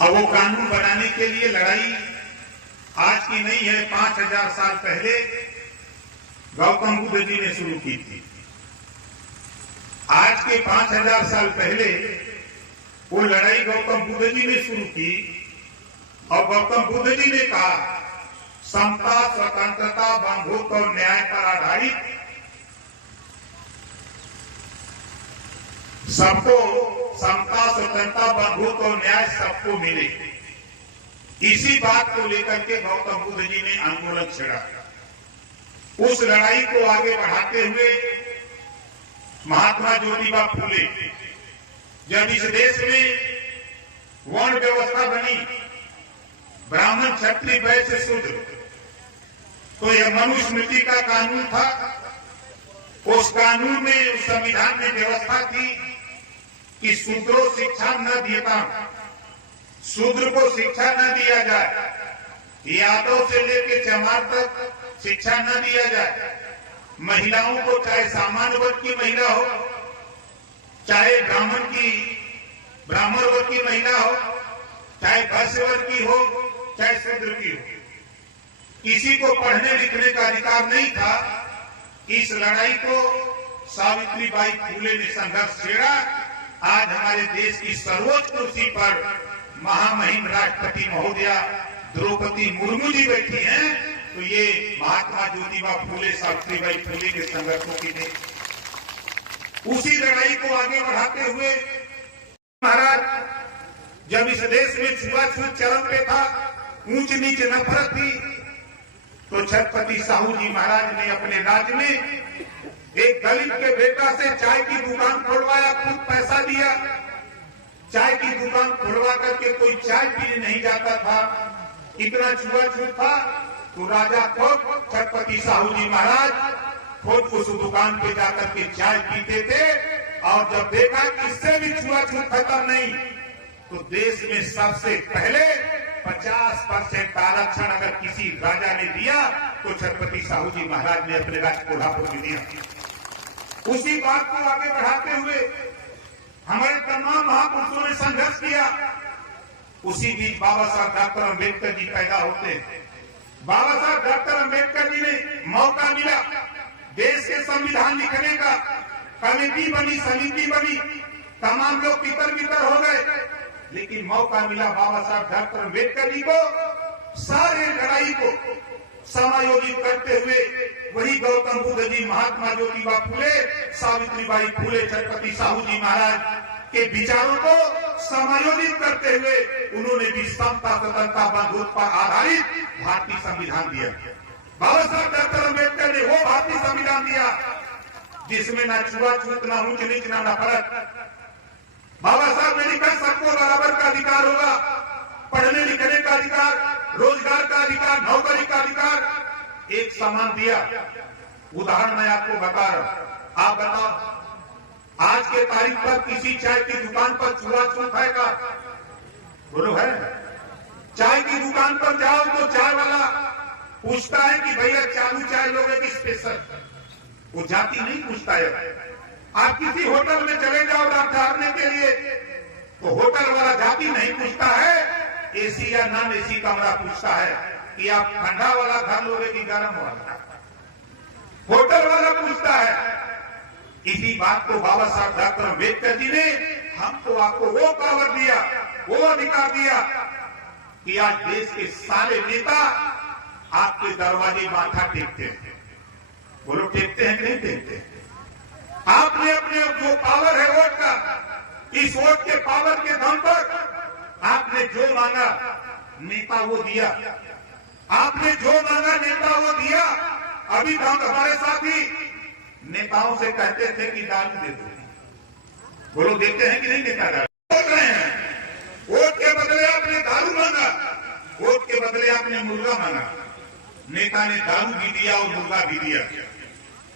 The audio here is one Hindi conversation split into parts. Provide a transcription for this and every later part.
अब वो कानून बनाने के लिए लड़ाई आज की नहीं है, 5000 साल पहले गौतम बुद्ध जी ने शुरू की थी। आज के 5000 साल पहले वो लड़ाई गौतम बुद्ध जी ने शुरू की और गौतम बुद्ध जी ने कहा समता, स्वतंत्रता, बंधुत्व और न्याय पर आधारित सबको समता, स्वतंत्रता, बंधुत्व और न्याय सबको मिले। इसी बात को लेकर के गौतम बुद्ध जी ने आंदोलन छेड़ा। उस लड़ाई को आगे बढ़ाते हुए महात्मा ज्योतिबा फूले जब इस देश में वर्ण व्यवस्था बनी, ब्राह्मण, क्षत्रिय, वैश्य, शूद्र, तो यह मनुस्मृति का कानून था। उस कानून में, उस संविधान में व्यवस्था थी कि शूद्रों शिक्षा न देता, शूद्र को शिक्षा न दिया जाए, यादव से लेकर चमार तक शिक्षा न दिया जाए। महिलाओं को, चाहे सामान्य वर्ग की महिला हो, चाहे ब्राह्मण वर्ग की महिला हो, चाहे वैश्य वर्ग की हो, चाहे शूद्र की हो, किसी को पढ़ने लिखने का अधिकार नहीं था। इस लड़ाई को सावित्रीबाई फूले ने संघर्ष छेड़ा। आज हमारे देश की सर्वोच्च कुर्सी पर महामहिम राष्ट्रपति महोदया द्रौपदी मुर्मू जी बैठी हैं, तो ये महात्मा ज्योतिबा फूले, सावित्रीबाई फूले के संघर्षों की देन। उसी लड़ाई को आगे बढ़ाते हुए महाराज जब इस देश में छुआछूत चरम पे था, ऊंच नीच नफरत थी, तो छत्रपति साहू जी महाराज ने अपने राज्य में एक दलित के बेटा से चाय की दुकान खोलवाया, खुद पैसा दिया। चाय की दुकान खोलवा करके कोई चाय पीने नहीं जाता था, इतना छुआछूत था। तो राजा खुद छत्रपति साहू जी महाराज खुद उस दुकान पे जाकर के चाय पीते थे, और जब देखा कि इससे भी छुआछूत खत्म नहीं, तो देश में सबसे पहले 50% आरक्षण अगर किसी राजा ने दिया तो छत्रपति साहू जी महाराज ने अपने राज्य कोल्हापुर में दिया। उसी बात को आगे बढ़ाते हुए हमारे तमाम महापुरुषों ने संघर्ष किया। उसी बीच बाबा साहब डॉक्टर अम्बेडकर जी पैदा होते हैं। बाबा साहब डॉक्टर अम्बेडकर जी ने मौका मिला देश के संविधान लिखने का, कमेटी बनी, समिति बनी, तमाम लोग तितर बितर हो गए, लेकिन मौका मिला बाबा साहब डॉक्टर अम्बेडकर जी को सारे लड़ाई को समायोजित करते हुए वही गौतम बुद्ध जी, महात्मा ज्योतिबा फूले, सावित्रीबाई फूले, छत्रपति साहू जी महाराज के विचारों को समायोजित करते हुए उन्होंने भी समता, स्वतंत्रता, बंधुत्व पर आधारित भारतीय संविधान दिया। बाबा साहब डॉक्टर अम्बेडकर ने वो भारतीय संविधान दिया जिसमें न छुआछूत, न ऊंच नीच, न नफरत। बाबा साहब ने लिखा सबको बराबर का अधिकार होगा, पढ़ने लिखने का अधिकार, रोजगार का अधिकार, नौकरी का अधिकार, एक समान दिया। उदाहरण मैं आपको बता रहा हूं, आप बताओ आज के तारीख पर किसी चाय की दुकान पर छुआछूत है का? बोलो है? चाय की दुकान पर जाओ तो चाय वाला पूछता है कि भैया चालू चाय लोगे कि स्पेशल? वो जाति नहीं पूछता है। आप किसी होटल में चले जाओ रात ठहरने के लिए, तो होटल वाला जाति नहीं पूछता है, एसी या नॉन एसी कमरा पूछता है कि आप ठंडा वाला घर लोगे कि गर्म वाला। होटल वाला पूछता है। इसी बात को बाबा साहब डॉक्टर अम्बेडकर जी ने हमको, आपको वो पावर दिया, वो अधिकार दिया कि आज देश के सारे नेता आपके दरवाजे माथा टेकते हैं। बोलो टेकते हैं कि नहीं टेकते? आपने अपने जो पावर है वोट का, इस वोट के पावर के दम पर आपने जो मांगा नेता वो दिया। आपने जो मांगा नेता वो दिया। अभी तक हमारे साथी नेताओं से कहते थे कि दारू दे दो। बोलो देते हैं कि नहीं देता? बोल रहे हैं वोट के बदले आपने दारू मांगा, वोट के बदले आपने मुर्गा मांगा। नेता ने दारू भी दिया और मुर्गा भी दिया,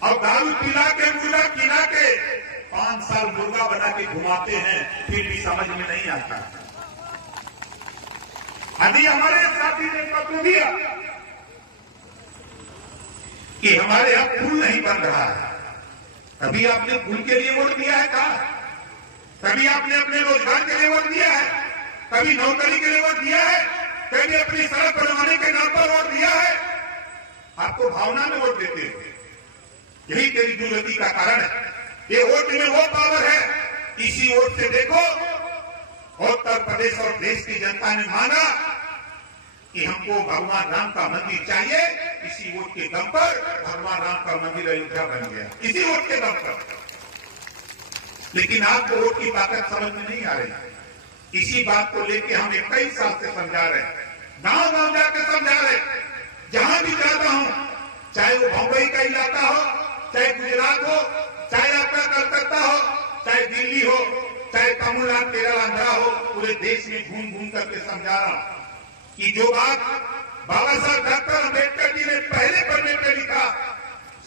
और दारू पिला के, मुर्गा खिला के 5 साल मुर्गा बना के घुमाते हैं, फिर भी समझ में नहीं आता। अभी हमारे साथी ने पत्र दिया कि हमारे यहां पुल नहीं बन रहा है। कभी आपने पुल के लिए वोट दिया है? कहा? कभी आपने अपने रोजगार के लिए वोट दिया है? कभी नौकरी के लिए वोट दिया है, कभी अपनी सड़क बनवाने के नाम पर वोट दिया है। आपको भावना में वोट देते हैं, यही तेरी दुर्गति का कारण है। ये वोट में वो पावर है, इसी वोट से देखो उत्तर प्रदेश और देश की जनता ने माना कि हमको भगवान राम का मंदिर चाहिए। इसी वोट के दम पर भगवान राम का मंदिर अयोध्या बन गया, इसी वोट के दम पर। लेकिन आपको वोट की ताकत समझ में नहीं आ रही। इसी बात को लेकर हम 21 साल से समझा रहे हैं, गांव गांव जाकर समझा रहे हैं। जहां भी जाता हूं, चाहे वो बंबई का इलाका हो, चाहे गुजरात हो, चाहे आपका कलकत्ता हो, चाहे दिल्ली हो, चाहे तमिलनाडु, केरल, आंध्रा हो, पूरे देश में घूम घूम करके समझा रहा हूं कि जो बात बाबा साहब डॉक्टर अम्बेडकर जी ने पहले पढ़ने पे लिखा,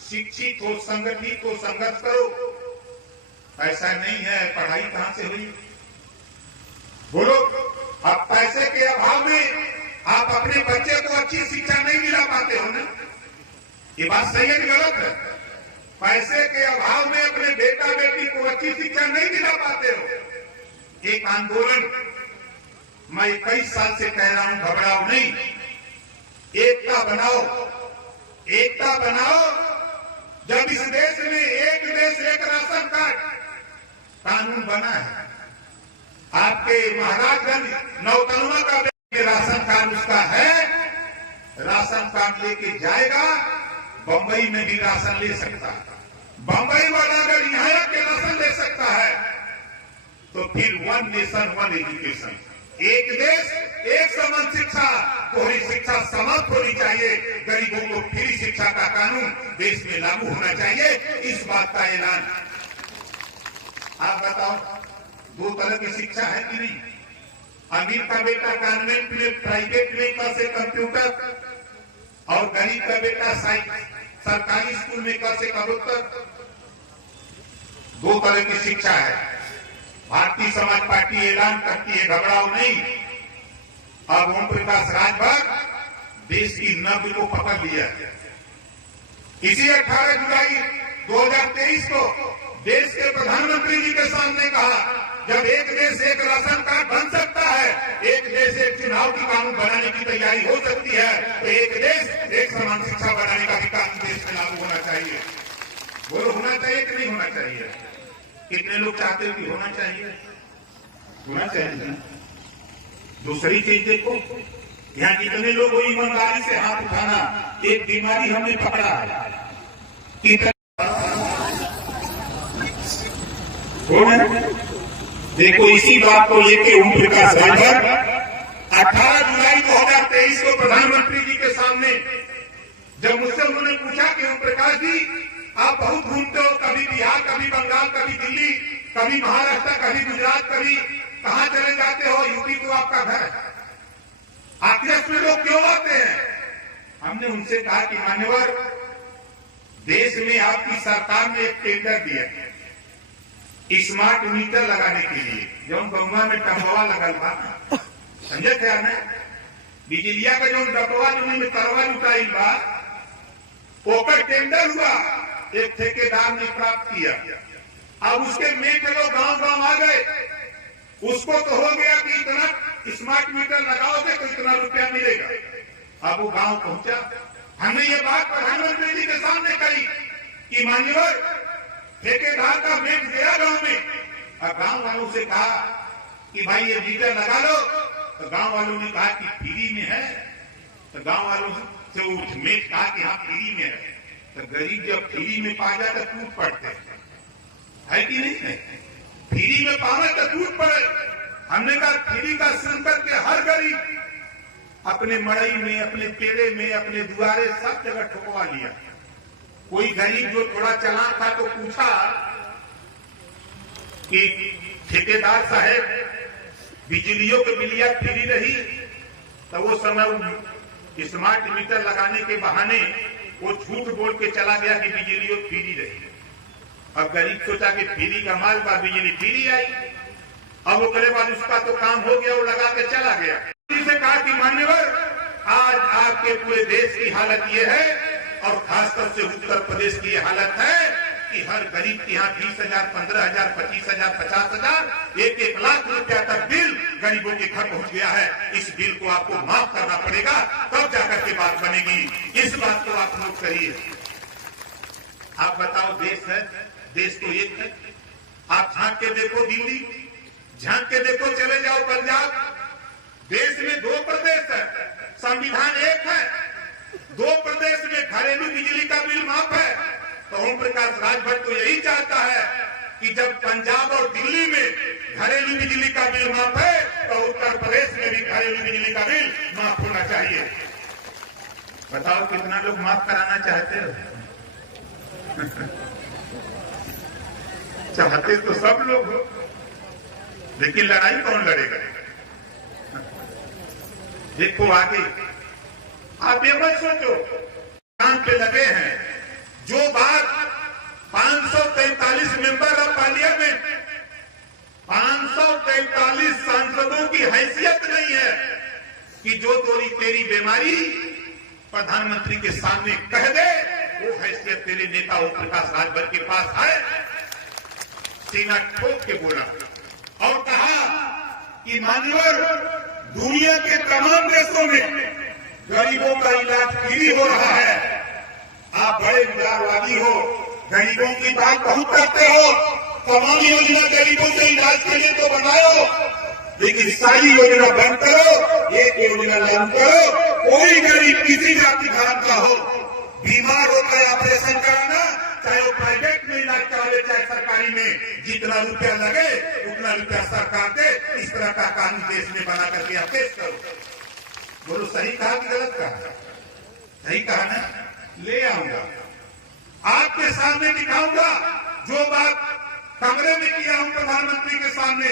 शिक्षित हो, संगठित हो, संघर्ष करो। ऐसा नहीं है। पढ़ाई कहां से हुई? बोलो। अब पैसे के अभाव में आप अपने बच्चे को अच्छी शिक्षा नहीं दिला पाते हो ना? ये बात सही है कि गलत है? पैसे के अभाव में अपने बेटा बेटी को अच्छी शिक्षा नहीं दिला पाते हो। एक आंदोलन मैं 21 साल से कह रहा हूं, घबराओ नहीं, एकता बनाओ, एकता बनाओ। जब इस देश में एक देश एक राशन कार्ड कानून बना है, आपके महाराजगंज नौतनवा का राशन कार्ड उसका है, राशन कार्ड लेके जाएगा, बंबई में भी राशन ले सकता है। बंबई वाला अगर यहाँ के राशन ले सकता है तो फिर वन नेशन वन एजुकेशन, एक देश एक समान शिक्षा, दोहरी शिक्षा समाप्त होनी चाहिए। गरीबों को फ्री शिक्षा का कानून देश में लागू होना चाहिए, इस बात का ऐलान। आप बताओ, दो तरह की शिक्षा है कि नहीं? अमीर का बेटा कॉन्वेंट में प्राइवेट में कर से कंप्यूटर, और गरीब का बेटा सरकारी स्कूल में कर से कबूतर। दो तरह की शिक्षा है। भारतीय समाज पार्टी ऐलान करती है, घबराओ नहीं। अब ओम प्रकाश राजभर देश की नब्ज को पकड़ लिया। इसी 18 जुलाई 2023 को देश के प्रधानमंत्री जी के सामने कहा, जब एक देश एक राशन कार्ड बन सकता है, एक देश एक चुनाव की कानून बनाने की तैयारी हो सकती है, तो एक देश एक समान शिक्षा बनाने का भी कानून देश में लागू होना चाहिए। बोलो, होना चाहिए कि नहीं होना चाहिए? कितने लोग चाहते हो कि होना चाहिए? होना चाहिए। दूसरी चीज देखो, यहाँ कितने लोग हो ईमानदारी से हाथ उठाना। एक बीमारी हमने पकड़ा है, देखो इसी बात को लेके ओम प्रकाश राजभर 18 जुलाई 2023 को प्रधानमंत्री जी के सामने जब मुझसे उन्होंने पूछा कि ओम प्रकाश जी आप बहुत घूमते हो, कभी बिहार, कभी बंगाल, कभी दिल्ली, कभी महाराष्ट्र, कभी गुजरात, कभी कहां चले जाते हो, यूपी तो आपका घर है, आखिर में लोग क्यों आते हैं? हमने उनसे कहा कि मान्यवर, देश में आपकी सरकार ने एक टेंडर दिया स्मार्ट मीटर लगाने के लिए, जो गंगा में टम्बवा लगल बा, समझे थे ना? बिजलिया का जो डब्बा जो में तरवा जुटाई बा, ओकर टेंडर हुआ, एक ठेकेदार ने प्राप्त किया। अब उसके मेट लोग गांव गांव आ गए, उसको तो हो गया कि इतना स्मार्ट मीटर लगाओगे तो इतना रुपया मिलेगा। अब वो गांव पहुंचा, हमने ये बात प्रधानमंत्री जी के सामने कही कि मान्यवर, ठेकेदार का मेट गया गांव में, और गांव वालों से कहा कि भाई ये मीटर लगा लो, तो गांव वालों ने कहा कि फ्री में है। तो गांव वालों से उस मेट कहा कि हाँ फ्री में है। तो गरीब जब फ्री में पा जाए तो टूट पड़ते है कि नहीं है? फ्री में पावे तो टूट पड़े। हमने कहा फ्री का सुन करके हर गरीब अपने मड़ई में, अपने पेड़े में, अपने दुआरे सब जगह ठुकवा लिया। कोई गरीब जो थोड़ा चालाक था तो पूछा कि ठेकेदार साहब बिजलियों के बिलिया फ्री रही? तो वो समय स्मार्ट मीटर लगाने के बहाने वो झूठ बोल के चला गया कि बिजलियों फ्री रही। अब गरीब सोचा कि फ्री का माल बा, बिजली फ्री आई। अब वो करे बाद उसका तो काम हो गया, वो लगा के चला गया। से कहा कि मान्यवर, आज आपके पूरे देश की हालत ये है, और खासतौर से उत्तर प्रदेश की हालत है कि हर गरीब के यहाँ 20,000, 15,000, 25,000, 50,000, 1-1 लाख रुपया तक बिल गरीबों के घर पहुंच गया है। इस बिल को आपको माफ करना पड़ेगा, तब जाकर के बात बनेगी। इस बात को आप नोट करिए। आप बताओ, देश है, देश तो एक है। आप झांक के देखो दिल्ली, झांक के देखो चले जाओ पंजाब। देश में 2 प्रदेश है, संविधान एक है। 2 प्रदेश में घरेलू बिजली का बिल माफ है। तो ओम प्रकाश राजभर तो यही चाहता है कि जब पंजाब और दिल्ली में घरेलू बिजली का बिल माफ है, तो उत्तर प्रदेश में भी घरेलू बिजली का बिल माफ होना चाहिए। बताओ कितना लोग माफ कराना चाहते हो? चाहते तो सब लोग हो, लेकिन लड़ाई कौन लड़ेगा? देखो आगे, आप ये मत सोचो काम पे लगे हैं। जो बात 543 मेंबर ऑफ पार्लियामेंट, 543 सांसदों की हैसियत नहीं है कि जो तेरी बीमारी प्रधानमंत्री के सामने कह दे, वो हैसियत तेरे नेता ओम प्रकाश राजभर के पास है। सीना ठोक के बोला और कहा कि मान्यवर, दुनिया के तमाम देशों में गरीबों का इलाज फ्री हो रहा है। आप बड़े उदारवादी हो, गरीबों की बात बहुत करते हो। तमाम योजना गरीबों के इलाज के लिए तो बनाओ, लेकिन सारी योजना बंद करो, एक योजना लागू करो। कोई गरीब किसी जाति धर्म का हो, बीमार होकर ऑपरेशन कराना, चाहे वो प्राइवेट में इलाज करावे चाहे सरकारी में, जितना रुपया लगे उतना रुपया सरकार दे। इस तरह का कानून देश में बना करके आप पेश करो। बोलो, सही कहा कि गलत कहा? सही कहा ना? ले आऊंगा, आपके सामने दिखाऊंगा। जो बात कमरे में किया हूं प्रधानमंत्री के सामने,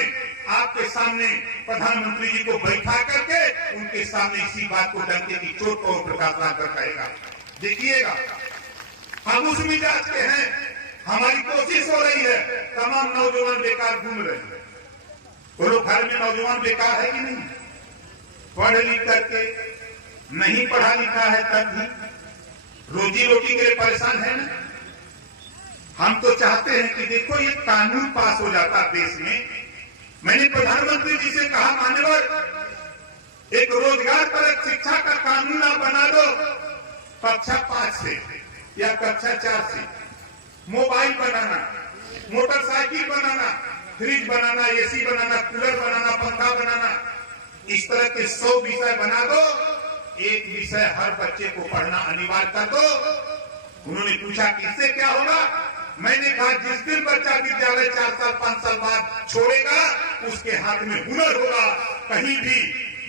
आपके सामने प्रधानमंत्री जी को बैठा करके उनके सामने इसी बात को डंके की चोट को प्रकाश राजभर कहेगा। देखिएगा, हम उस मिजाज के हैं। हमारी कोशिश हो रही है, तमाम नौजवान बेकार घूम रहे हैं। बोलो, घर में नौजवान बेकार है कि नहीं? पढ़ लिख करके, नहीं पढ़ा लिखा है तब भी रोजी रोटी के लिए परेशान है ना। हम तो चाहते हैं कि देखो ये कानून पास हो जाता देश में। मैंने प्रधानमंत्री जी से कहा, मान्यवर, एक रोजगार परक शिक्षा का कानून आप बना दो। कक्षा 5 से या कक्षा 4 से मोबाइल बनाना, मोटरसाइकिल बनाना, फ्रिज बनाना, एसी बनाना, कूलर बनाना, पंखा बनाना, इस तरह के 100 विषय बना दो। एक विषय हर बच्चे को पढ़ना अनिवार्य कर दो। उन्होंने पूछा कि इससे क्या होगा? मैंने कहा, जिस दिन बच्चा विद्यालय 4 साल 5 साल बाद छोड़ेगा, उसके हाथ में हुनर होगा। कहीं भी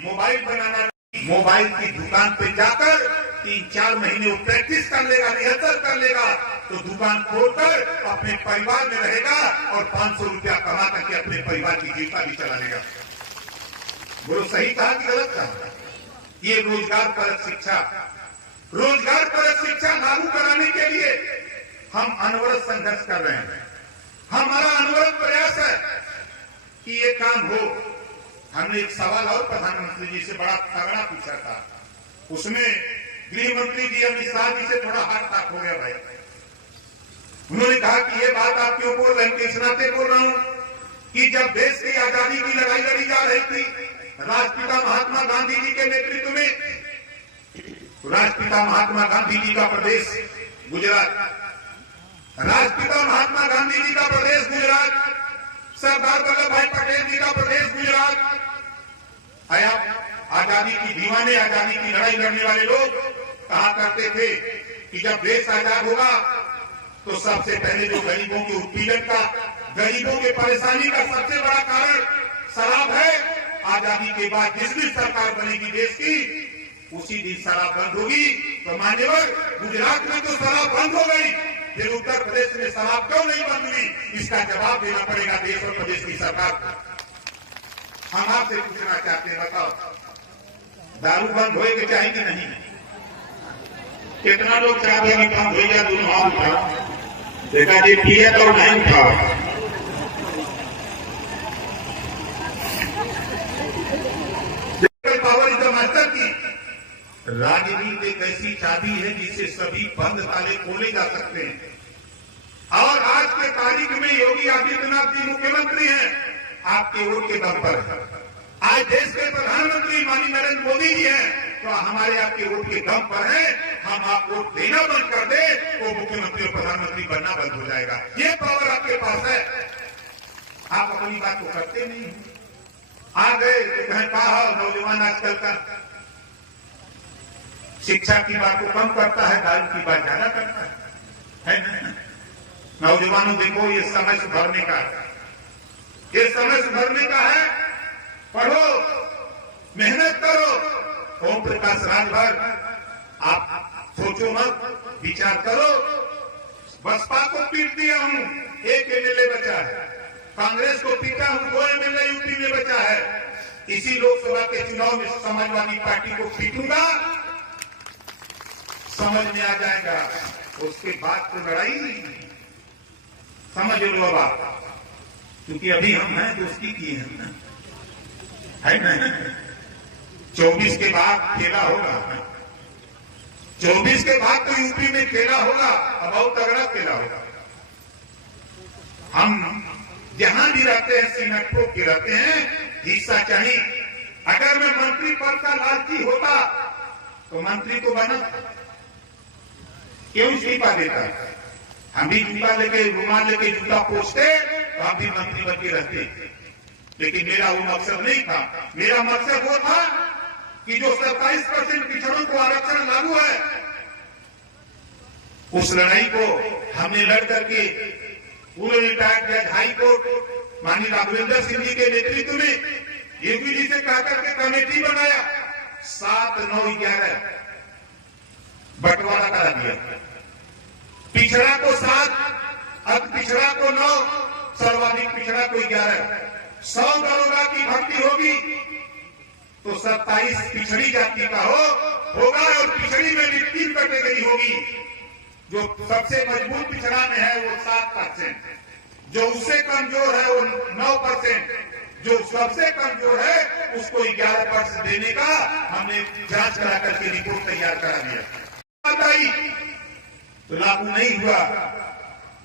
मोबाइल बनाना, मोबाइल की दुकान पे जाकर 3-4 महीने वो प्रैक्टिस कर लेगा, रिहर्सल कर लेगा, तो दुकान खोलकर अपने परिवार में रहेगा और 500 रुपया कमा करके अपने परिवार की जीविका भी चला लेगा। बोलो, सही कहा कि गलत कहा? ये रोजगार परक शिक्षा, रोजगार परक शिक्षा लागू कराने के लिए हम अनवरत संघर्ष कर रहे हैं। हमारा अनवरत प्रयास है कि ये काम हो। हमने एक सवाल और प्रधानमंत्री जी से बड़ा तगड़ा पूछा था। उसमें गृह मंत्री जी अमित शाह जी से थोड़ा हाथ ताक हो गया भाई। उन्होंने कहा कि ये बात आप क्यों बोल रहे हैं? इस नाते बोल रहा हूं कि जब देश की आजादी की लड़ाई लड़ी जा रही थी राष्ट्रपिता महात्मा गांधी जी के नेतृत्व में, राष्ट्रपिता महात्मा गांधी जी का प्रदेश गुजरात, राष्ट्रपिता महात्मा गांधी जी का प्रदेश गुजरात, सरदार वल्लभ भाई पटेल जी का प्रदेश गुजरात। आजादी की दीवाने, आजादी की लड़ाई लड़ने वाले लोग कहा करते थे कि जब देश आजाद होगा तो सबसे पहले जो गरीबों के उत्पीड़न का, गरीबों के परेशानी का सबसे बड़ा कारण शराब है। आजादी के बाद जिस दिन सरकार बनेगी देश की, उसी दिन शराब बंद होगी। तो मान्यवर, गुजरात में तो शराब बंद हो गई, फिर उत्तर प्रदेश में शराब क्यों नहीं बंद हुई? इसका जवाब देना पड़ेगा देश और प्रदेश की सरकार को। हम आपसे पूछना चाहते हैं, बताओ, दारू बंद होएगी चाहिए कि नहीं? कितना लोग चाहते हैं कि बंद हो जाए? दोनों हाथ उठाओ। देखा जी, पिए तो नहीं उठाओ। पावर इज द मास्टर की। राजनीति एक ऐसी चाबी है जिससे सभी बंद ताले खोले जा सकते हैं। और तारीख में योगी आदित्यनाथ जी मुख्यमंत्री हैं, आपके वोट के दम पर है। आज देश के प्रधानमंत्री माननीय नरेंद्र मोदी जी हैं, तो हमारे आपके वोट के दम पर है। हम आप वोट देना बंद कर दे तो मुख्यमंत्री और प्रधानमंत्री बनना बंद हो जाएगा। ये पावर आपके पास है, आप अपनी बात को करते नहीं। आ गए तो कहें कहा नौजवान आजकल का शिक्षा की बात को कम करता है, दारू की बात ज्यादा करता है ना? नौजवानों देखो, ये समय सुधरने का है, ये समय सुधरने का है। पढ़ो, मेहनत करो। ओम प्रकाश राजभर, आप सोचो मत, विचार करो। बसपा को पीट दिया हूं, एक एमएलए बचा है। कांग्रेस को पीटा हूं, 2 एमएलए यूपी में बचा है। इसी लोकसभा के चुनाव में समाजवादी पार्टी को पीटूंगा, समझ में आ जाएगा। उसके बाद तो लड़ाई समझ लो अब आप, क्योंकि अभी हम हैं दोस्ती की है ना? 24 के बाद खेला होगा, 24 के बाद तो यूपी में खेला होगा, अब बहुत तगड़ा खेला होगा। हम जहां भी रहते हैं सीना ठोक के रहते हैं, हिस्सा चाहिए। अगर मैं मंत्री पद का लालची होता तो मंत्री को बना क्यों इस्तीफा देता? हम भी जूता लेके, रुमाल लेके जूता पोछते तो हम भी मंत्री बन के रहते। लेकिन मेरा वो मकसद नहीं था। मेरा मकसद वो था कि जो 27% पिछड़ों को आरक्षण लागू है, उस लड़ाई को हमने लड़ करके पूरे रिटायर्ड जज हाई कोर्ट माननीय राघवेंद्र सिंह जी के नेतृत्व में यूपी जी से कह करके कमेटी बनाया, 7, 9, 11 बंटवारा करा दिया। पिछड़ा को 7, अति पिछड़ा को 9, सर्वाधिक पिछड़ा को 11। 100 दरोगा की भर्ती होगी तो 27 पिछड़ी जाति का होगा और पिछड़ी में भी 3 कैटेगरी होगी। जो सबसे मजबूत पिछड़ा में है वो 7%, जो उससे कमजोर है वो 9%, जो सबसे कमजोर है उसको 11% देने का हमने जांच करा करके रिपोर्ट तैयार करा दिया। तो लागू नहीं हुआ।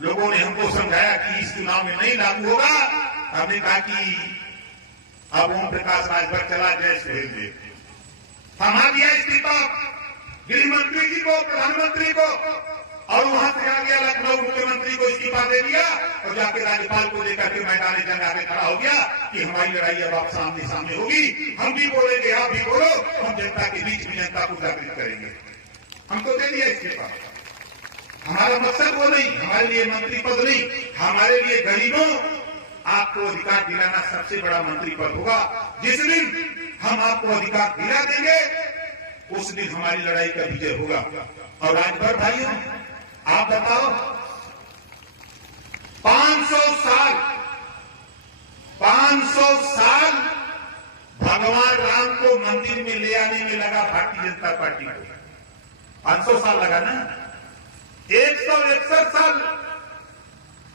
लोगों ने हमको समझाया कि इस चुनाव में नहीं लागू होगा। हमने कहा कि अब ओम प्रकाश राजभर चला जाए, भेज दे। थमा दिया इस्तीफा गृह मंत्री जी को, प्रधानमंत्री को, और वहां से आ गया लखनऊ, मुख्यमंत्री को इस्तीफा दे दिया और जाके राज्यपाल को लेकर के मैदान जंग आगे खड़ा हो गया कि हमारी लड़ाई अब आप सामने सामने होगी। हम भी बोलेंगे, आप भी बोलो, हम जनता के बीच में जनता को जागृत करेंगे। हमको दे दिया इस्तीफा। हमारा मकसद वो नहीं, हमारे लिए मंत्री पद नहीं, हमारे लिए गरीबों आपको अधिकार दिलाना सबसे बड़ा मंत्री पद होगा। जिस दिन हम आपको अधिकार दिला देंगे उस दिन हमारी लड़ाई का विजय होगा। और राजभर भाइयों, आप बताओ, 500 साल भगवान राम को मंदिर में ले आने में लगा भारतीय जनता पार्टी को। 500 साल लगा ना। 161 साल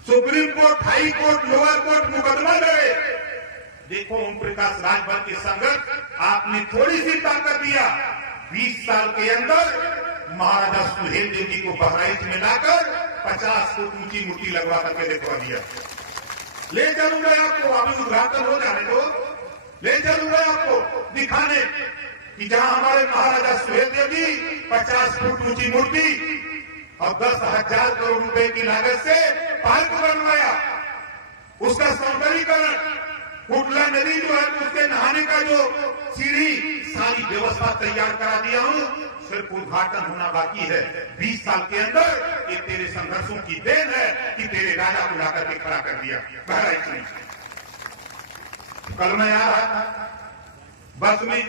supreme court, high court, lower court मुकदमा लड़े। देखो ओम प्रकाश राजभर के संगत आपने थोड़ी सी ताकत दिया। 20 साल के अंदर महाराजा सुहेल देव जी को बहराइच में लाकर 50 फुट ऊंची मूर्ति लगवा करके देखवा दिया। ले चलूंगा आपको, अभी उद्घाटन हो जाने दो, ले चलूंगा आपको दिखाने कि जहां हमारे महाराजा सुहेल देव जी 50 फुट ऊंची मूर्ति और 10,000 करोड़ रुपए की लागत से पार्क बनवाया, उसका सौंदर्यीकरण, कुटला नदी जो है उसके नहाने का जो सीढ़ी, सारी व्यवस्था तैयार करा दिया हूं। सिर्फ उद्घाटन होना बाकी है। 20 साल के अंदर ये तेरे संघर्षों की देन है कि तेरे राजा को लाकर के खड़ा कर दिया। बहराइच में कल मैं आ रहा था बस में,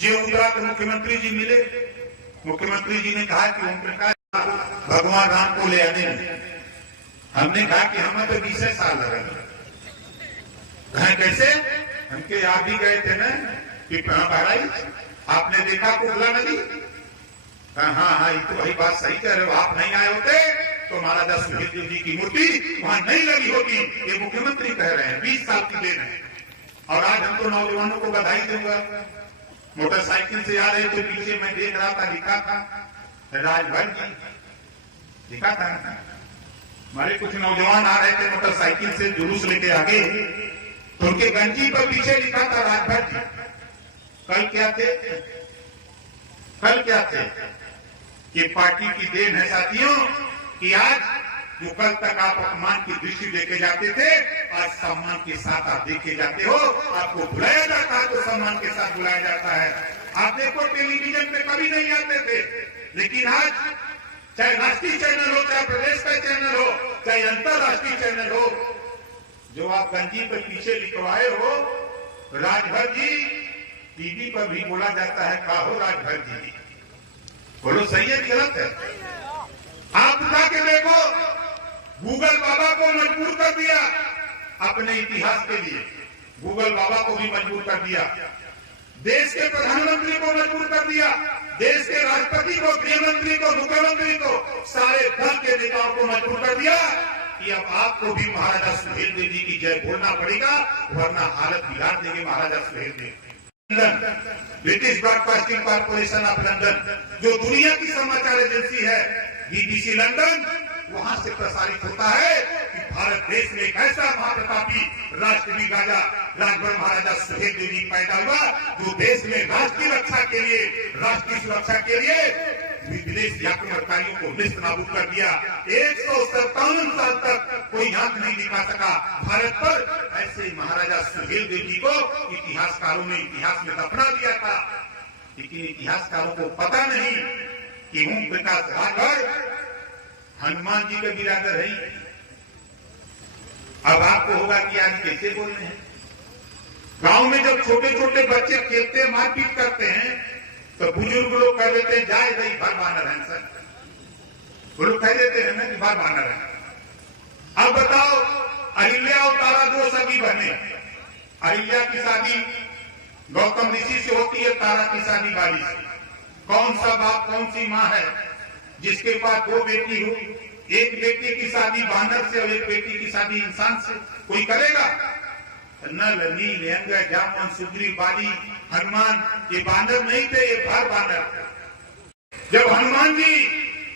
जो उतरा तो मुख्यमंत्री जी मिले। मुख्यमंत्री जी ने कहा कि ओम प्रकाश भगवान राम को ले आने में, हमने कहा कि हमें तो 20 साल लगे। कहा कैसे? हमके आप भी गए थे ना कि बहराइच, आपने देखा कुटला नदी? कहा हाँ, ये तो वही बात सही कह रहे हो, आप नहीं आए होते तो महाराजा सुहेल देव जी की मूर्ति वहां नहीं लगी होगी। ये मुख्यमंत्री कह रहे हैं, 20 साल की देन है। और आज हम तो नौजवानों को बधाई दूंगा। मोटरसाइकिल से आ रहे थे, पीछे मैं देख रहा था, लिखा था राजभर जी, लिखा था। हमारे कुछ नौजवान आ रहे थे मोटरसाइकिल से जुलूस लेके आगे, तो उनके गंजी पर पीछे लिखा था राजभर जी। कल क्या थे? कि पार्टी की देन है साथियों कि आज जो कल तक आप अपमान की दृष्टि देखे जाते थे, आज सम्मान के साथ आप देखे जाते हो। आपको बुलाया जाता है तो सम्मान के साथ बुलाया जाता है। आप देखो टेलीविजन पे कभी नहीं आते थे, लेकिन आज चाहे राष्ट्रीय चैनल हो, चाहे प्रदेश का चैनल हो, चाहे अंतरराष्ट्रीय चैनल हो, जो आप गंजी पर पीछे लिखवाए हो राजभर जी, टीवी पर भी बोला जाता है का हो राजभर जी। बोलो सही है गलत है? आप उठा के देखो, गूगल बाबा को मजबूर कर दिया अपने इतिहास के लिए, गूगल बाबा को भी मजबूर कर दिया, देश के प्रधानमंत्री को मजबूर कर दिया, देश के राष्ट्रपति को, गृहमंत्री को, मुख्यमंत्री को, सारे दल के नेताओं को मजबूर कर दिया कि अब आपको भी महाराजा सुहेलदेव जी की जय बोलना पड़ेगा, वरना हालत बिगाड़ देंगे Maharaja Suheldev. British broadcasting corporation of London, जो दुनिया की समाचार एजेंसी है, BBC लंदन, वहां से प्रसारित होता है कि भारत देश में एक ऐसा महाप्रतापी राष्ट्रवीर राजा राजभर महाराजा सुहेलदेव जी पैदा हुआ, जो देश में राष्ट्र की रक्षा के लिए, राष्ट्रीय सुरक्षा के लिए विदेशी आक्रमणकारियों को निस्त नाबूद कर दिया। 157 साल तक कोई आंख नहीं दिखा सका भारत पर। ऐसे महाराजा सुहेलदेव जी को इतिहासकारों ने इतिहास में दफना दिया था, लेकिन इतिहासकारों को पता नहीं कि ओम प्रकाश राजभर हनुमान जी के बिरादर है। अब आपको होगा कि आज कैसे बोल रहे हैं। गांव में जब छोटे छोटे बच्चे खेलते हैं, मारपीट करते हैं, तो बुजुर्ग लोग कह देते हैं जाए भाई भर बानर है सर, वो लोग कह देते हैं ना कि भर बानर है। अब बताओ, अहिल्या और तारा दो सगी बहने, अहिल्या की शादी गौतम ऋषि से होती है, तारा की शादी बाली से। कौन सा बाप, कौन सी माँ है जिसके पास दो बेटी हो? एक बेटी की शादी बानर से और एक बेटी की शादी इंसान से कोई करेगा? नल, नील, अंग, जामुन, सुग्री, बाली, हनुमान, ये बानर नहीं थे, ये भर बानर। जब हनुमान जी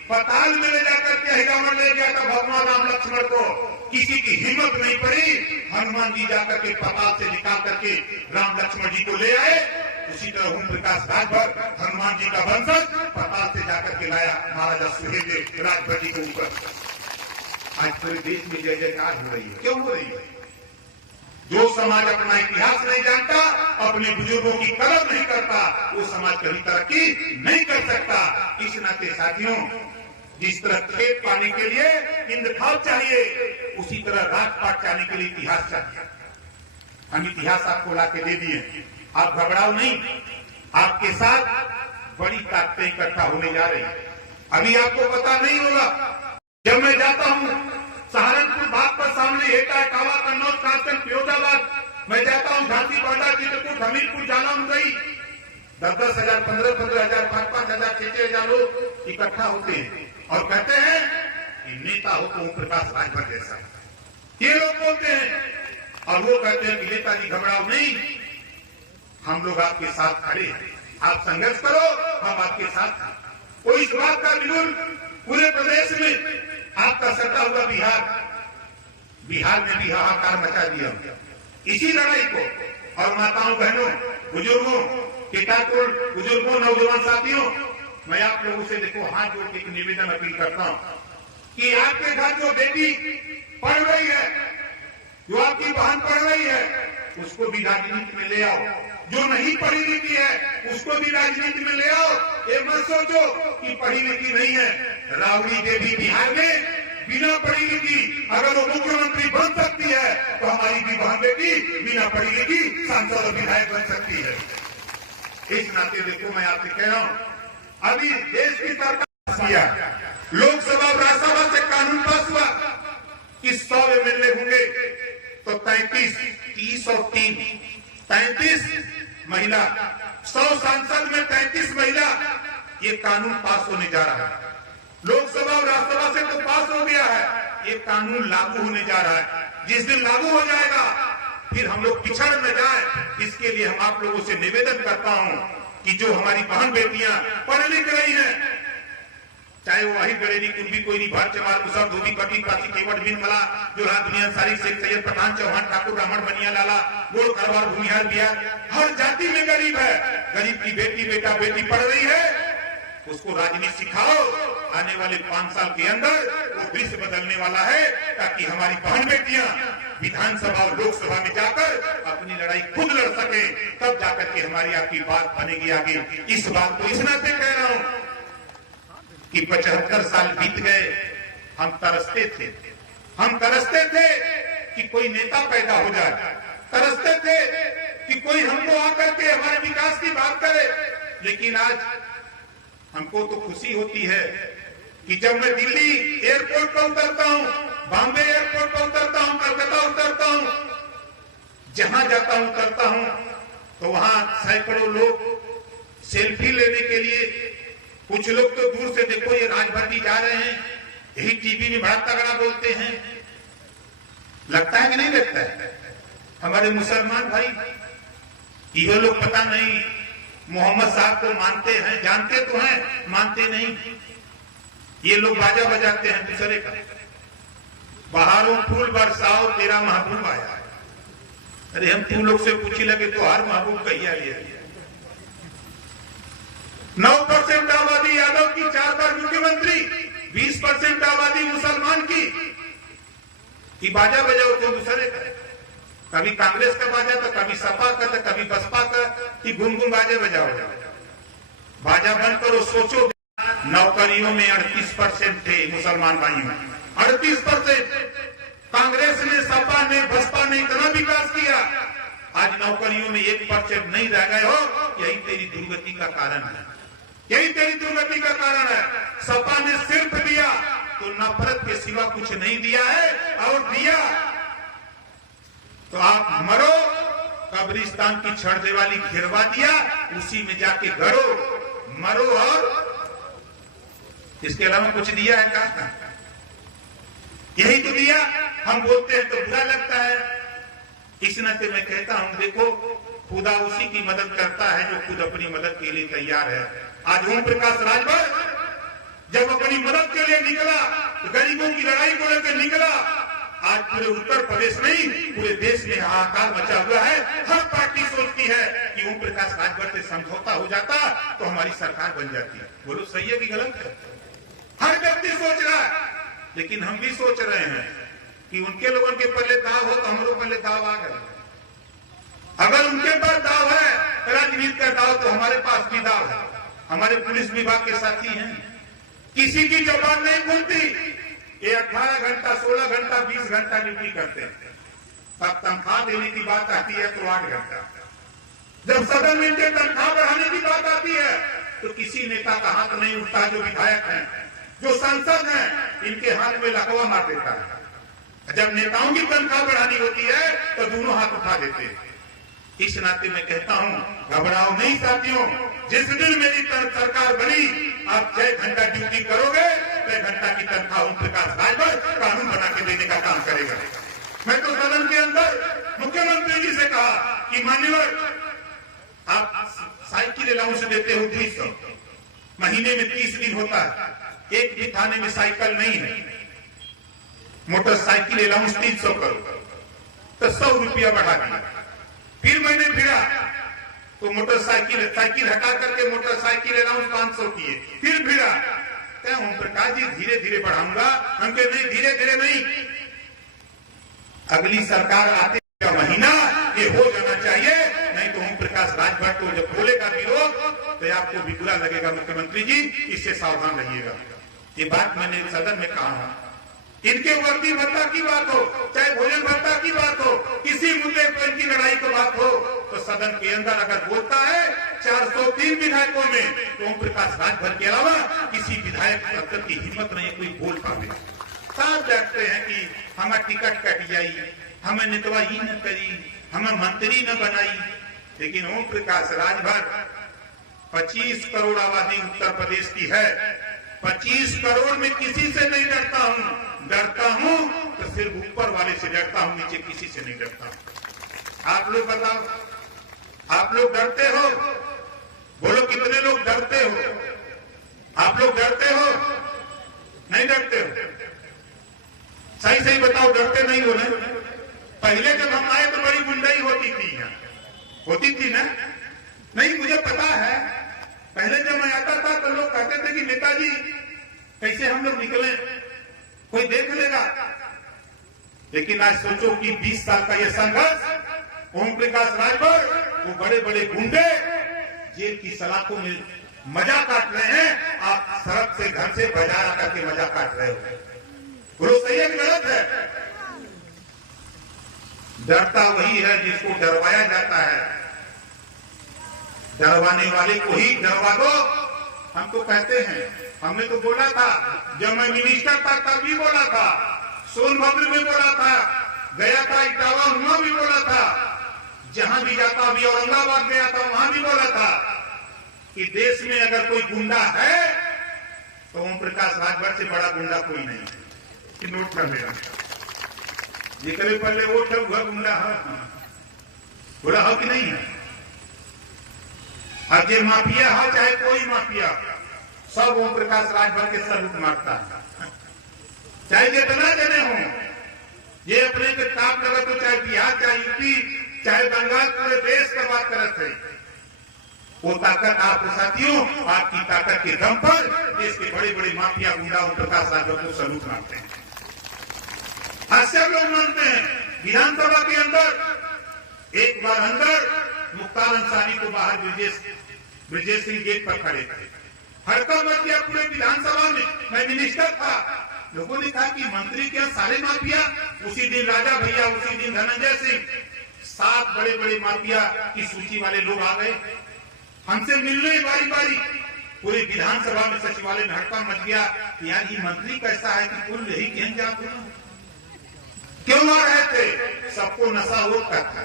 पताल में ले जाकर के हिरावण ले गया था भगवान राम लक्ष्मण को, किसी की हिम्मत नहीं पड़ी, हनुमान जी जाकर के पताल से निकाल करके राम लक्ष्मण जी को ले आए। उसी तरह ओम प्रकाश राजभर हनुमान जी का वंशज पताल से जाकर के लाया महाराजा सुहेलदेव राजभर जी को ऊपर। आज पूरे देश में जय जयकार हो रही है। क्यों हो रही है? जो समाज अपना इतिहास नहीं जानता, अपने बुजुर्गों की कदर नहीं करता, वो समाज कभी तरक्की नहीं कर सकता। इस नाते साथियों, जिस तरह खेत पाने के लिए इंद्रखाल चाहिए, उसी तरह राजपाट चाहने के लिए इतिहास चाहिए। हम इतिहास आपको ला के दे दिए, आप घबराओ नहीं, आपके साथ बड़ी ताकतें इकट्ठा होने जा रही है। अभी आपको पता नहीं होगा, जब मैं जाता हूँ सहारनपुर भाग पर सामने हेटा, कावा, कन्नौज, कासगंज, फिरोजाबाद, मैं जाता हूँ झांसी, बांदा, चित्रकूट, हमीरपुर, जाला, मुंबई, 10-10 हजार, 15-15 हजार, 5-5 हजार, 6-6 हजार लोग इकट्ठा होते हैं और कहते हैं कि नेता हो तो ओम प्रकाश राजभर जैसा। ये लोग बोलते हैं और वो कहते हैं कि नेताजी घबराओ नहीं, हम लोग आपके साथ खड़े हैं, आप संघर्ष करो, हम आपके साथ हैं। वो इस बात का बिल्कुल पूरे प्रदेश में आपका सटा हुआ बिहार में भी हाहाकार मचा दिया इसी लड़ाई को। और माताओं, बहनों, बुजुर्गों, टीकाकुल बुजुर्गों, नौजवान साथियों, मैं आप लोगों से देखो हाथ जोड़ के एक निवेदन अपील करता हूं कि आपके घर जो बेटी पढ़ रही है, जो आपकी बहन पढ़ रही है, उसको भी राजनीति में ले आओ। जो नहीं पढ़ी लिखी है उसको भी राजनीति में ले आओ। ये मत सोचो कि पढ़ी लिखी नहीं है। राबड़ी देवी बिहार में बिना पढ़ी लिखी अगर वो मुख्यमंत्री बन सकती है, तो हमारी भी बहन बेटी बिना पढ़ी लिखी सांसद और विधायक बन सकती है। इस नाते देखो, मैं आपसे कह रहा हूँ, अभी देश की सरकार किया, लोकसभा और राज्यसभा से कानून पास हुआ कि 100 MLA होंगे तो 33, 30 और 3, 33 महिला, 100 सांसद में 33 महिला, ये कानून पास होने जा रहा है। लोकसभा और राज्यसभा से तो पास हो गया है, ये कानून लागू होने जा रहा है। जिस दिन लागू हो जाएगा फिर हम लोग पिछड़ न जाए, इसके लिए हम आप लोगों से निवेदन करता हूं कि जो हमारी बहन बेटियां पढ़ लिख रही हैं, चाहे वो वही गड़ेरी कुंभी कोई नहीं भार चमार मुसर धोबी पटी पासी केवट बिन मला जो रात दुनिया सारी शेख सैयद पठान चौहान ठाकुर ब्राह्मण बनिया लाला गोड़ खरवार भूमिहार बिहार, हर जाति में गरीब है। गरीब की बेटी बेटा बेटी पढ़ रही है, उसको राजनीति सिखाओ। आने वाले 5 साल के अंदर वो दृश्य बदलने वाला है, ताकि हमारी बहन बेटियां विधानसभा और लोकसभा में जाकर अपनी लड़ाई खुद लड़ सके, तब जाकर के हमारी आपकी बात बनेगी आगे। इस बात को इस नाते कह रहा हूं कि 75 साल बीत गए, हम तरसते थे कि कोई नेता पैदा हो जाए, तरसते थे कि कोई हमको आकर के हमारे विकास की बात करे। लेकिन आज हमको तो खुशी होती है कि जब मैं दिल्ली एयरपोर्ट पर उतरता हूं, बॉम्बे एयरपोर्ट पर उतरता हूं, कलकत्ता उतरता हूं, जहां जाता हूं उतरता हूं, तो वहां सैकड़ों लोग सेल्फी लेने के लिए, कुछ लोग तो दूर से देखो ये राजभर जी जा रहे हैं, यही टीवी में बड़ा तगड़ा बोलते हैं। लगता है कि नहीं लगता है? हमारे मुसलमान भाई ये लोग पता नहीं मोहम्मद साहब को मानते हैं, जानते तो हैं, मानते नहीं। ये लोग बाजा बजाते हैं दूसरे का, बहारों फूल बरसाओ तेरा महबूब आया। अरे हम तुम लोग से पूछी लगे तो हर महबूब कहिया लिया। 9% आबादी यादव की, 4 बार मुख्यमंत्री, 20% आबादी मुसलमान की बाजा बजाओ तो दूसरे का, कभी कांग्रेस का बाजा तो कभी सपा का तो कभी बसपा का, कि गुनगुन बाजे बजाओ। बाजा बंद करो, सोचो। नौकरियों में 38% थे मुसलमान भाइयों, 38%। कांग्रेस ने, सपा ने, बसपा ने इतना विकास किया, आज नौकरियों में 1% नहीं रह गए हो। यही तेरी दुर्गति का कारण है, यही तेरी दुर्गति का कारण है। सपा ने सिर्फ दिया तो नफरत के सिवा कुछ नहीं दिया है, और दिया तो आप मरो। कब्रिस्तान की छड़ देवाली घेरवा दिया, उसी में जाके गड़ो, मरो, और इसके अलावा कुछ दिया है क्या? यही तो दिया। हम बोलते हैं तो बुरा लगता है। इस नाते मैं कहता हूं, देखो खुदा उसी की मदद करता है जो खुद अपनी मदद के लिए तैयार है। आज ओम प्रकाश राजभर जब अपनी मदद के लिए निकला, तो गरीबों की लड़ाई को लेकर निकला, आज पूरे उत्तर प्रदेश नहीं पूरे देश में हाहाकार मचा हुआ है। हर पार्टी सोचती है कि ओम प्रकाश राजभर से समझौता हो जाता तो हमारी सरकार बन जाती है। बोलो सही है कि गलत है? हर व्यक्ति सोच रहा है, लेकिन हम भी सोच रहे हैं कि उनके लोगों के पहले दाव हो तो हमारे पहले दाव आ गए। अगर उनके पास दाव है राजनीति का दाव, तो हमारे पास भी दाव है। हमारे पुलिस विभाग के साथी हैं, किसी की जबान नहीं खुलती। ये 18 घंटा, 16 घंटा, 20 घंटा ड्यूटी करते हैं, तब तनख्वाह देने की बात आती है तो 8 घंटा। जब सदन में इनके तनख्वाह बढ़ाने की बात आती है तो किसी नेता का हाथ नहीं उठता। जो विधायक हैं, जो सांसद हैं, इनके हाथ में लकवा मार देता है। जब नेताओं की तनख्वाह बढ़ानी होती है तो दोनों हाथ उठा देते हैं। इस नाते मैं कहता हूं, घबराओ नहीं साथियों। जिस दिन मेरी सरकार बनी, आप 6 घंटा ड्यूटी करोगे, 6 घंटा की तनख्वाह ओम प्रकाश राजभर कानून बना के देने का काम करेगा। मैं तो सदन के अंदर मुख्यमंत्री जी से कहा कि मान्यवर, आप साइकिल अलाउंस देते हो 200, महीने में 30 दिन होता है, एक भी थाने में साइकिल नहीं है, मोटरसाइकिल अलाउंस 300 करो, तो 100 रुपया बढ़ा दिया। फिर मैंने फिरा तो साइकिल हटा करके मोटरसाइकिल अलाउंस 500 किए। फिर फिरा, क्या ओम प्रकाश जी धीरे धीरे बढ़ाऊंगा? हमके नहीं, धीरे धीरे नहीं, अगली सरकार आते का महीना ये हो जाना चाहिए, नहीं तो ओम प्रकाश राजभर को जब खोलेगा विरोध तो आपको भी बुरा लगेगा। मुख्यमंत्री जी, इससे सावधान रहिएगा। ये बात मैंने सदन में कहा। इनके वर्दी भत्ता की बात हो, चाहे भोजन भत्ता की बात हो, किसी मुद्दे पर इनकी लड़ाई की बात हो, तो सदन के अंदर अगर बोलता है 403 विधायकों में, तो ओम प्रकाश राजभर के अलावा किसी विधायक अंदर की हिम्मत नहीं कोई बोल पावे। सब डरते हैं कि हमें टिकट कट जाई, हमें नेतवा ही न करी, हमें मंत्री न बनाई। लेकिन ओम प्रकाश राजभर 25 करोड़ आबादी उत्तर प्रदेश की है, 25 करोड़ में किसी से नहीं डरता हूं। डरता हूं तो सिर्फ ऊपर वाले से डरता हूं, नीचे किसी से नहीं डरता हूं। आप लोग बताओ, आप लोग डरते हो? बोलो कितने लोग डरते हो? आप लोग डरते हो? जी कैसे हम लोग निकले, कोई देख लेगा। लेकिन आज सोचो कि 20 साल का ये संघर्ष, ओम प्रकाश राजभर, वो बड़े बड़े गुंडे जेल की सलाखों में मजा काट रहे हैं, आप सड़क से घर से बाजार आकर के मजा काट रहे हो। बोलो सही है गलत है? डरता वही है जिसको डरवाया जाता है, डरवाने वाले को ही डरवा दो। हम तो कहते हैं, हमने तो बोला था जब मैं मिनिस्टर था तब भी बोला था, सोनभद्र में बोला था, गया था इटावा वहां भी बोला था, जहां भी जाता, अभी औरंगाबाद गया था वहां भी बोला था कि देश में अगर कोई गुंडा है तो ओम प्रकाश राजभर से बड़ा गुंडा कोई नहीं है। कि नोट कर लेना, निकले पहले वोट है वह गुंडा है, बोला हो कि नहीं है। अब ये माफिया है चाहे कोई माफिया, सब ओम प्रकाश राजभर के सलूट मारता है, चाहे जितना जने हो। ये अपने के ताप लगा तो चाहे बिहार चाहे यूपी चाहे बंगाल, पूरे देश का बात करते हैं। वो ताकत आपको साथियों, आपकी ताकत के दम पर देश के बड़े बड़े माफिया गुंडा ओम प्रकाश राजभर को सलूट मारते हैं। हास्य लोग मानते हैं। विधानसभा के अंदर एक बार अंदर मुख्तार अंसारी को बाहर ब्रिजेश सिंह गेट पर खड़े थे, हड़कंप मच गया पूरे विधानसभा में। मैं मिनिस्टर था, लोगों ने कहा कि मंत्री क्या सारे माफिया। उसी दिन राजा भैया, उसी दिन धनंजय सिंह, 7 बड़े बड़े माफिया की सूची वाले लोग आ गए हमसे मिलने बारी बारी। पूरी विधानसभा में सचिवालय में हड़कंप मच गया। यार ये मंत्री कैसा है कि कुल यही कहें जाते क्यों आ रहे थे? सबको नशा वोट का था,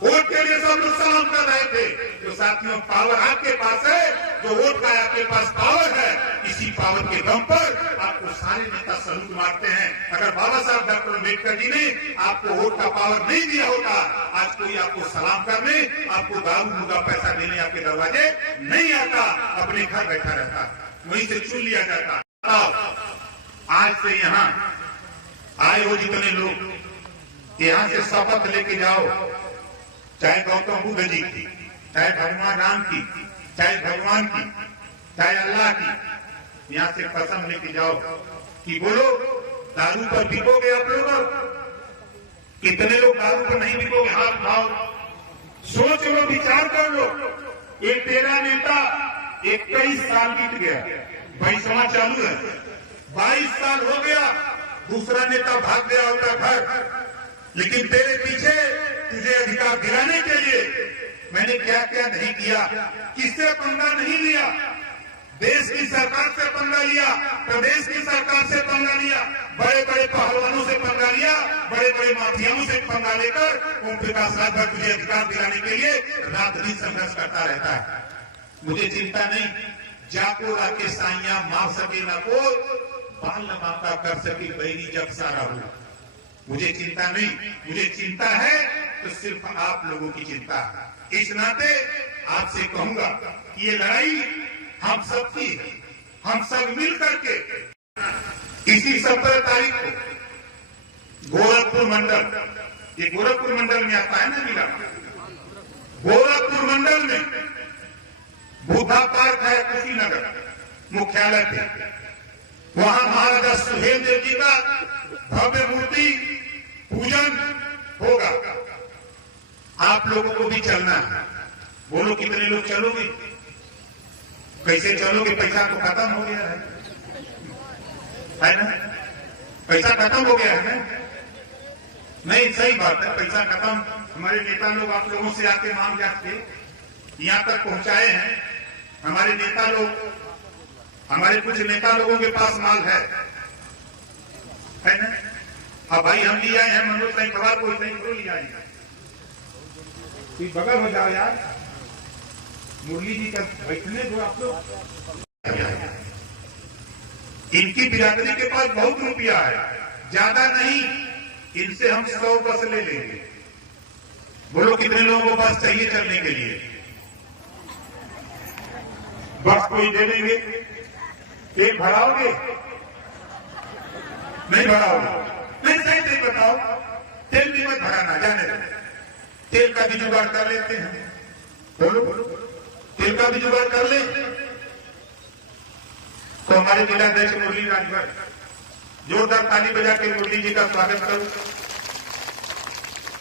वोट के लिए सब लोग सलाम कर रहे थे। तो साथियों, पावर आपके पास है, जो वोट का आपके पास पावर है, इसी पावर के दम पर आपको सारे नेता सलूट मारते हैं। अगर बाबा साहब डॉक्टर अम्बेडकर जी ने आपको वोट का पावर नहीं दिया होता, आज कोई आपको सलाम करने, आपको दारू मुर्गा पैसा देने आपके दरवाजे नहीं आता, अपने घर बैठा रहता, वहीं से चुन लिया जाता। आज से यहाँ आए हो जितने लोग, यहाँ से शपथ लेके जाओ, चाहे गौतम बुद्ध जी की, चाहे भगवान राम की, चाहे भगवान की, चाहे अल्लाह की, यहाँ से कसम लेके जाओ कि बोलो दारू पर बिकोगे आप लोग? कितने लोग दारू पर नहीं बिकोगे? हाथ उठाओ, सोच लो, विचार कर लो। ये तेरा नेता 21 साल बीत गया, 22वां चालू है, 22 साल हो गया, दूसरा नेता भाग गया होता घर, लेकिन तेरे पीछे तुझे अधिकार दिलाने के लिए मैंने क्या क्या नहीं किया। किससे पंगा नहीं लिया? देश की सरकार से पंगा लिया, प्रदेश की सरकार से पंगा लिया, बड़े बड़े पहलवानों से पंगा लिया, बड़े बड़े माफियाओं से पंगा लेकर ओम प्रकाश राजभर तुझे अधिकार दिलाने के लिए रात दिन संघर्ष करता रहता है। मुझे चिंता नहीं, जाको राके साइया मार सके न को, बाल न माता कर सके बैरी जब सारा हो। मुझे चिंता नहीं, मुझे चिंता है तो सिर्फ आप लोगों की चिंता है। इस नाते आपसे कहूंगा कि ये लड़ाई हम सबकी है, हम सब मिल करके इसी 17 तारीख को गोरखपुर मंडल, ये गोरखपुर मंडल में आता है ना जिला, गोरखपुर मंडल में बुद्धा पार्क है, कुशीनगर मुख्यालय थे, वहां महाराजा सुहेल देव जी का भव्य मूर्ति पूजन होगा। आप लोगों को भी चलना है। बोलो कितने लोग चलोगे? कैसे चलोगे? पैसा तो खत्म हो गया है ना? पैसा खत्म हो गया है ना? नहीं, सही बात है, पैसा खत्म। हमारे नेता लोग आप लोगों से आके मांग जाते, यहाँ तक पहुंचाए हैं। हमारे नेता लोग, हमारे कुछ नेता लोगों के पास माल है ना? अब भाई हम लिया है, मनोज सिंह खबर कोई नहीं को लिया है, बगल हो जाओ यार, मुरली जी का बैठने दो आप लोग। इनकी बिरादरी के पास बहुत रुपया है, ज्यादा नहीं, इनसे हम 100 बस ले लेंगे। बोलो कितने लोगों को बस चाहिए चलने के लिए? बस कोई दे देंगे? तेल भराओगे? नहीं भराओगे? नहीं, सही नहीं बताओ, तेल भी मत भराना, जाने दो। तेल का भी जुगाड़ कर लेते हैं, बोलो तेल का भी जुगाड़ कर ले। तो हमारे जिलाध्यक्ष मुरली राजभर, जोरदार ताली बजा के मुरली जी का स्वागत करूं।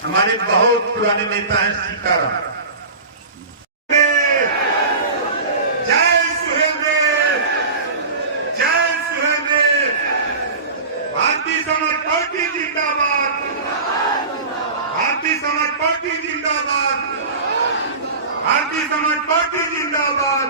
हमारे बहुत पुराने नेता हैं सीताराम। जय सुहेलदेव, जय सुहेलदेव। भारतीय समाज पार्टी जिंदाबाद, भारतीय समाज पार्टी जिंदाबाद, भारतीय समाज पार्टी जिंदाबाद।